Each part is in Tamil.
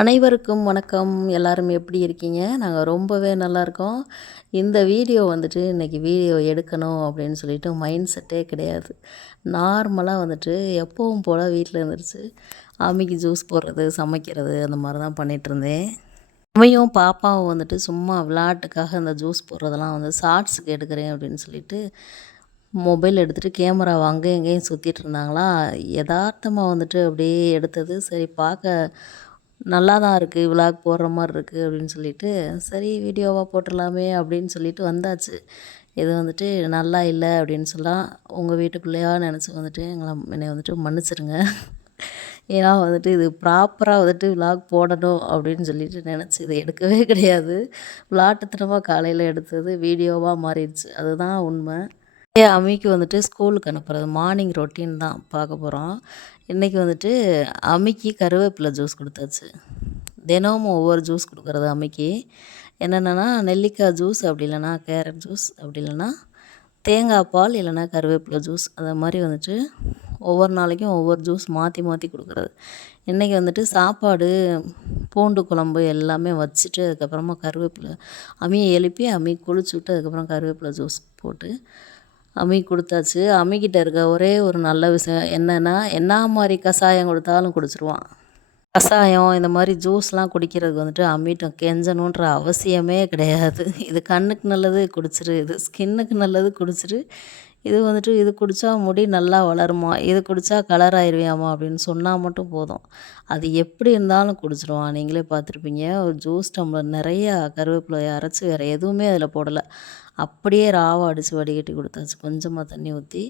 அனைவருக்கும் வணக்கம். எல்லாரும் எப்படி இருக்கீங்க? நாங்க ரொம்பவே நல்லாயிருக்கோம். இந்த வீடியோ வந்துட்டு இன்றைக்கி வீடியோ எடுக்கணும் அப்படின்னு சொல்லிட்டு மைண்ட் செட்டே கிடையாது. நார்மலா வந்துட்டு எப்பவும் போல் வீட்டில் இருந்துருச்சு. அம்மிக்கு ஜூஸ் போடுறது, சமைக்கிறது அந்த மாதிரி தான் பண்ணிகிட்ருந்தேன். அம்மியும் பாப்பாவும் வந்துட்டு சும்மா விளையாட்டுக்காக அந்த ஜூஸ் போடுறதெல்லாம் வந்து ஷார்ட்ஸுக்கு எடுக்கிறேன் அப்படின்னு சொல்லிட்டு மொபைல் எடுத்துகிட்டு கேமராவை அங்கேயும் இங்கேயும் சுற்றிட்டு இருந்தாங்களா. எதார்த்தமாக வந்துட்டு அப்படியே எடுத்தது. சரி பார்க்க நல்லா தான் இருக்குது, விலாக் போடுற மாதிரி இருக்குது அப்படின்னு சொல்லிட்டு சரி வீடியோவாக போட்டுடலாமே அப்படின்னு சொல்லிட்டு வந்தாச்சு. இது வந்துட்டு நல்லா இல்லை அப்படின்னு சொல்லலாம் உங்கள் வீட்டு பிள்ளையா நினச்சி வந்துட்டு என்னை வந்துட்டு மன்னிச்சிடுங்க. ஏன்னா வந்துட்டு இது ப்ராப்பராக வந்துட்டு விலாக் போடணும் அப்படின்னு சொல்லிட்டு நினச்சி இதை எடுக்கவே கிடையாது. விளாட்டுத்தனமாக காலையில் எடுத்தது வீடியோவாக மாறிடுச்சு. அதுதான் உண்மை. அம்மிக்கு வந்துட்டு ஸ்கூலுக்கு அனுப்புறது மார்னிங் ரொட்டீன் தான் பார்க்க போகிறோம். இன்றைக்கி வந்துட்டு அம்மிக்கு கருவேப்பிலை ஜூஸ் கொடுத்தாச்சு. தினமும் ஒவ்வொரு ஜூஸ் கொடுக்குறது அம்மிக்கு. என்னென்னா நெல்லிக்காய் ஜூஸ், அப்படி இல்லைன்னா கேரட் ஜூஸ், அப்படி இல்லைன்னா தேங்காய் பால், இல்லைன்னா கருவேப்பிலை ஜூஸ், அந்த மாதிரி வந்துட்டு ஒவ்வொரு நாளைக்கும் ஒவ்வொரு ஜூஸ் மாற்றி மாற்றி கொடுக்குறது. இன்றைக்கி வந்துட்டு சாப்பாடு, பூண்டு குழம்பு எல்லாமே வச்சுட்டு அதுக்கப்புறமா கருவேப்பிலை அம்மியை எழுப்பி அம்மி குளிச்சு விட்டு அதுக்கப்புறம் கருவேப்பிலை ஜூஸ் போட்டு அம்மி கொடுத்தாச்சு. அம்மிக்கிட்ட இருக்க ஒரே ஒரு நல்ல விஷயம் என்னென்னா, என்ன மாதிரி கஷாயம் கொடுத்தாலும் குடிச்சிருவான். கஷாயம் இந்த மாதிரி ஜூஸ்லாம் குடிக்கிறதுக்கு வந்துட்டு அம்மிட்ட கெஞ்சணுன்ற அவசியமே கிடையாது. இது கண்ணுக்கு நல்லது குடிச்சிரு, இது ஸ்கின்னுக்கு நல்லது குடிச்சிரு, இது வந்துட்டு இது குடித்தா முடி நல்லா வளருமா, இது குடித்தா கலர் ஆயிடுவியாமா அப்படின்னு சொன்னால் மட்டும் போதும். அது எப்படி இருந்தாலும் குடிச்சிருவான். நீங்களே பார்த்துருப்பீங்க. ஒரு ஜூஸ் டம்ளர் நிறையா கருவேப்பிலையை அரைச்சி வேறு எதுவுமே அதில் போடலை. அப்படியே ராவை அடித்து வடிகட்டி கொடுத்தாச்சு. கொஞ்சமாக தண்ணி ஊற்றி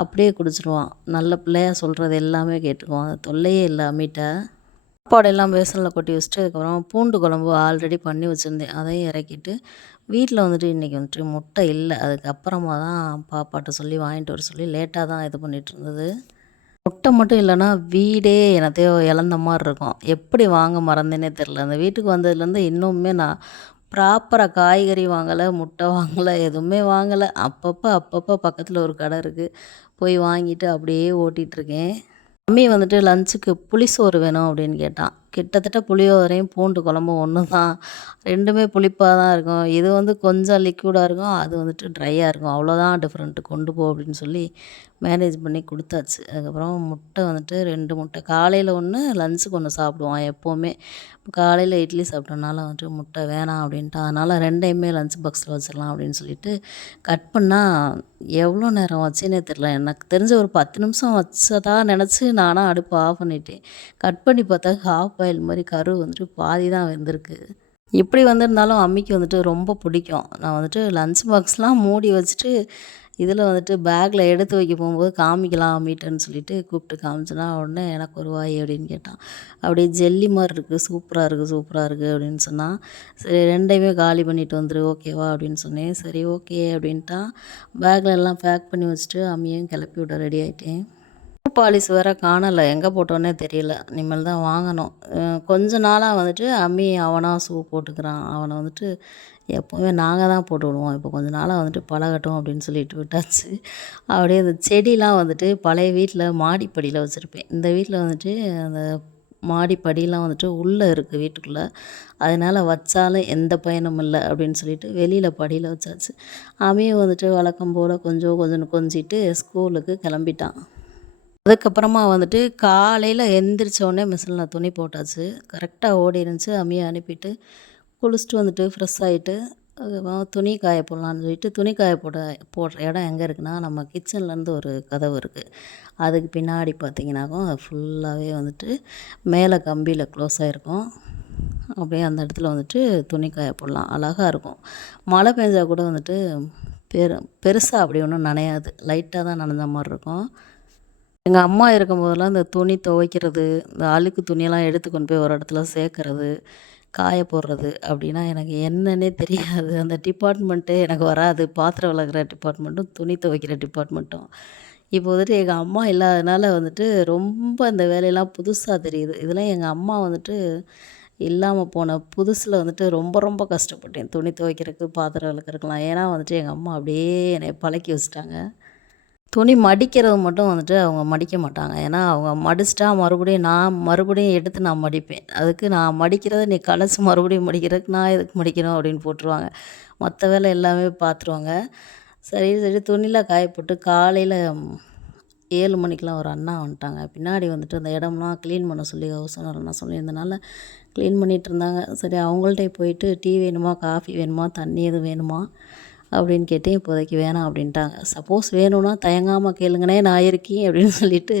அப்படியே குடிச்சிருவான். நல்ல பிள்ளையா சொல்கிறது எல்லாமே கேட்டுக்குவான். அது தொல்லையே இல்லை அம்மிட்ட. சாப்பாடு எல்லாம் பேசனில் கொட்டி வச்சுட்டு அதுக்கப்புறம் பூண்டு குழம்பு ஆல்ரெடி பண்ணி வச்சுருந்தேன். அதையும் இறக்கிட்டு வீட்டில் வந்துட்டு இன்றைக்கி வந்துட்டு முட்டை இல்லை. அதுக்கப்புறமா தான் பாப்பாட்ட சொல்லி வாங்கிட்டு வர சொல்லி லேட்டாக தான் இது பண்ணிகிட்டு இருந்தது. முட்டை மட்டும் இல்லைன்னா வீடே என்னத்தையோ இழந்த மாதிரி இருக்கும். எப்படி வாங்க மறந்தேனே தெரில. அந்த வீட்டுக்கு வந்ததுலேருந்து இன்னுமே நான் ப்ராப்பராக காய்கறி வாங்கலை, முட்டை வாங்கலை, எதுவுமே வாங்கலை. அப்பப்போ பக்கத்தில் ஒரு கடை இருக்குது, போய் வாங்கிட்டு அப்படியே ஓட்டிகிட்ருக்கேன். மம்மி வந்துட்டு லஞ்சுக்கு புளிசோறு வேணும் அப்படின்னு கேட்டான். கிட்டத்தட்ட புளியோதரையும் பூண்டு குழம்பும் ஒன்று தான். ரெண்டுமே புளிப்பாக தான் இருக்கும். இது வந்து கொஞ்சம் லிக்விடாக இருக்கும், அது வந்துட்டு ட்ரையாக இருக்கும். அவ்வளோதான் டிஃப்ரெண்ட்டு. கொண்டு போ அப்படின்னு சொல்லி மேனேஜ் பண்ணி கொடுத்தாச்சு. அதுக்கப்புறம் முட்டை வந்துட்டு 2 முட்டை, காலையில் ஒன்று, லஞ்சுக்கு ஒன்று சாப்பிடுவான் எப்போவுமே. காலையில் இட்லி சாப்பிட்டனால வந்துட்டு முட்டை வேணாம் அப்படின்ட்டு, அதனால் 2யுமே லஞ்ச் பாக்ஸில் வச்சிடலாம் அப்படின்னு சொல்லிட்டு கட் பண்ணால் எவ்வளோ நேரம் வச்சேனே தெரில. எனக்கு தெரிஞ்ச ஒரு 10 நிமிஷம் வச்சதா நினச்சி நானாக அடுப்பை ஆஃப் பண்ணிட்டேன். கட் பண்ணி பார்த்தா ஹாஃப் பாயில் மாதிரி கரு வந்துட்டு பாதி தான் வெந்திருக்கு. இப்படி வந்திருந்தாலும் அம்மிக்கு வந்துட்டு ரொம்ப பிடிக்கும். நான் வந்துட்டு லஞ்ச் பாக்ஸ்லாம் மூடி வச்சுட்டு இதில் வந்துட்டு பேக்கில் எடுத்து வைக்க போகும்போது காமிக்கலாம் அம்மிட்டன்னு சொல்லிட்டு கூப்பிட்டு காமிச்சேன்னா உடனே எனக்கு ஒரு வாய் அப்படின்னு கேட்டான். அப்படியே ஜெல்லி மாதிரி இருக்குது, சூப்பராக இருக்குது, சூப்பராக இருக்குது அப்படின்னு சொன்னான். சரி 2யுமே காலி பண்ணிட்டு வந்துரு ஓகேவா அப்படின்னு சொன்னேன். சரி ஓகே அப்படின்ட்டான். பேக்கில் எல்லாம் பேக் பண்ணி வச்சுட்டு அம்மியும் கிளப்பி விட ரெடி ஆகிட்டேன். பாலிஷ் வேறு காணலை, எங்கே போட்டோன்னே தெரியல. இனிமேல் தான் வாங்கணும். கொஞ்ச நாளாக வந்துட்டு அம்மி அவனாக ஷூ போட்டுக்கிறான். அவனை வந்துட்டு எப்போவுமே நாங்கள் தான் போட்டு விடுவோம். இப்போ கொஞ்ச நாளாக வந்துட்டு பழகட்டும் அப்படின்னு சொல்லிட்டு விட்டாச்சு. அப்படியே அந்த செடிலாம் வந்துட்டு பழைய வீட்டில் மாடிப்படியில் வச்சுருப்பேன். இந்த வீட்டில் வந்துட்டு அந்த மாடிப்படியெலாம் வந்துட்டு உள்ளே இருக்குது வீட்டுக்குள்ளே. அதனால் வச்சாலும் எந்த பயனும் இல்லை அப்படின்னு சொல்லிட்டு வெளியில் படியில் வச்சாச்சு. அம்மியும் வந்துட்டு வழக்கம் போல் கொஞ்சம் கொஞ்சிட்டு ஸ்கூலுக்கு கிளம்பிட்டான். அதுக்கப்புறமா வந்துட்டு காலையில் எந்திரிச்சோடனே மிஷினில் துணி போட்டாச்சு. கரெக்டாக ஓடி இருந்துச்சு. அம்மியை அனுப்பிட்டு குளிச்சுட்டு வந்துட்டு ஃப்ரெஷ் ஆகிட்டு அதுக்கப்புறம் துணி காய போடலான்னு சொல்லிட்டு துணி காய போடுற இடம் எங்கே இருக்குன்னா, நம்ம கிச்சன்லேருந்து ஒரு கதவு இருக்குது. அதுக்கு பின்னாடி பார்த்திங்கனாக்கும் அது ஃபுல்லாகவே வந்துட்டு மேலே கம்பியில் க்ளோஸ் ஆகிருக்கும். அப்படியே அந்த இடத்துல வந்துட்டு துணி காய போடலாம், அழகாக இருக்கும். மழை பெஞ்சா கூட வந்துட்டு பெருசாக அப்படி ஒன்றும் நனையாது, லைட்டாக தான் நனைஞ்ச மாதிரி இருக்கும். எங்கள் அம்மா இருக்கும்போதெல்லாம் இந்த துணி துவைக்கிறது, இந்த அழுக்கு துணியெல்லாம் எடுத்து கொண்டு போய் ஒரு இடத்துல சேர்க்கறது, காய போடுறது அப்படின்னா எனக்கு என்னன்னே தெரியாது. அந்த டிபார்ட்மெண்ட்டே எனக்கு வராது. பாத்திரம் விளக்குற டிபார்ட்மெண்ட்டும் துணி துவைக்கிற டிபார்ட்மெண்ட்டும். இப்போ வந்துட்டு எங்கள் அம்மா இல்லாதனால வந்துட்டு ரொம்ப இந்த வேலையெல்லாம் புதுசாக தெரியுது. இதெல்லாம் எங்கள் அம்மா வந்துட்டு இல்லாமல் போன புதுசில் வந்துட்டு ரொம்ப ரொம்ப கஷ்டப்பட்டேன் துணி துவைக்கிறதுக்கு, பாத்திரம் விளக்குறதுக்கெலாம். ஏன்னா வந்துட்டு எங்கள் அம்மா அப்படியே என்னை பழக்கி வச்சுட்டாங்க. துணி மடிக்கிறது மட்டும் வந்துட்டு அவங்க மடிக்க மாட்டாங்க. ஏன்னா, அவங்க மடிச்சிட்டா மறுபடியும் எடுத்து நான் மடிப்பேன். அதுக்கு நான் மடிக்கிறத நீ கலச்சு மறுபடியும் மடிக்கிறதுக்கு நான் எதுக்கு மடிக்கணும் அப்படின்னு போட்டுருவாங்க. மற்ற வேலை எல்லாமே பார்த்துருவாங்க. சரின்னு சொல்லி துணிலாம் காய போட்டு காலையில் 7 மணிக்கெலாம் ஒரு அண்ணா வந்துட்டாங்க. பின்னாடி வந்துட்டு அந்த இடம்லாம் க்ளீன் பண்ண சொல்லி ஹவுஸ் ஓனர் அண்ணா சொல்லியிருந்தனால க்ளீன் பண்ணிகிட்டு இருந்தாங்க. சரி அவங்கள்ட்டயே போயிட்டு டீ வேணுமா, காஃபி வேணுமா, தண்ணி எதுவும் வேணுமா அப்படின்னு கேட்டேன். இப்போதைக்கு வேணாம் அப்படின்ட்டாங்க. சப்போஸ் வேணும்னா தயங்காமல் கேளுங்கண்ணே நான் இருக்கேன் அப்படின்னு சொல்லிட்டு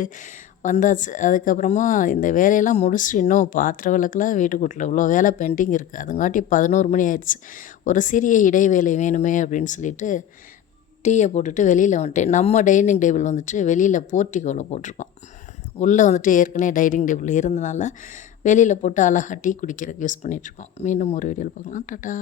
வந்தாச்சு. அதுக்கப்புறமா இந்த வேலையெல்லாம் முடிச்சுட்டு இன்னும் பாத்திரம் விளக்கல, வீட்டுக்கூட்டில் இவ்வளோ வேலை பெண்டிங் இருக்குது. அதுங்காட்டி 11 மணி ஆயிடுச்சு. ஒரு சிறிய இடைவேளை வேணுமே அப்படின்னு சொல்லிட்டு டீயை போட்டுட்டு வெளியில் வந்துட்டேன். நம்ம டைனிங் டேபிள் வந்துட்டு வெளியில் போர்ட்டிகோவில் போட்டிருக்கோம். உள்ளே வந்துட்டு ஏற்கனவே டைனிங் டேபிள் இருந்தனால வெளியில் போட்டு அழகாக டீ குடிக்கிறதுக்கு யூஸ் பண்ணிகிட்ருக்கோம். மீண்டும் ஒரு வீடியோவில் பார்க்கலாம். டாட்டா.